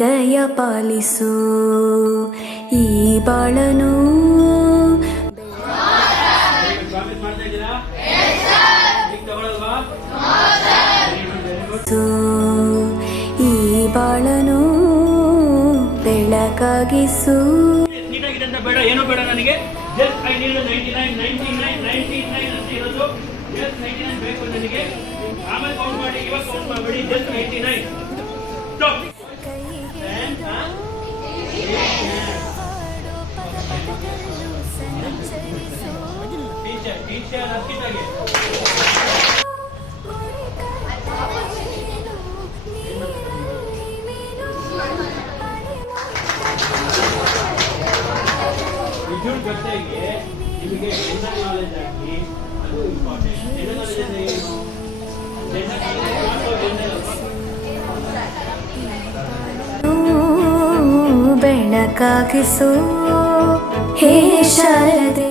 ದಯ ಪಾಲಿಸು ಈ ಬಾಳನು. ಈ ಬಾಳನು ಬೆಳಕಾಗಿಸು. ಬೇಡ, ಏನು ಬೇಡ ನನಗೆ. ಜಸ್ಟ್ ಐ ನೀಡ್ 99 ಅಷ್ಟೇ ಇರೋದು. ಜಸ್ಟ್ 99 ಬೇಕು ನನಗೆ. ಆಮೇಲೆ ಕೌಂಟ್ ಮಾಡಿ, ಇವಾಗ ಕೌಂಟ್ ಮಾಡಬೇಡಿ. Just 99 stop. ಟೀಚರ್ ಅಷ್ಟಿದ್ದಾಗೆ ವಿದ್ಯುತ್ ಜೊತೆಗೆ ನಿಮಗೆ ಜನರಲ್ ನಾಲೆಜ್ ಆಗಿ ಅದು ಇಂಪಾರ್ಟೆಂಟ್. ಜನರಲ್ ನಾಲೆಜ್ ಅಂದ್ರೆ ಏನು? ಬೆಳಕಾಗಿಸು ಹೇ ಶಾರದೆ.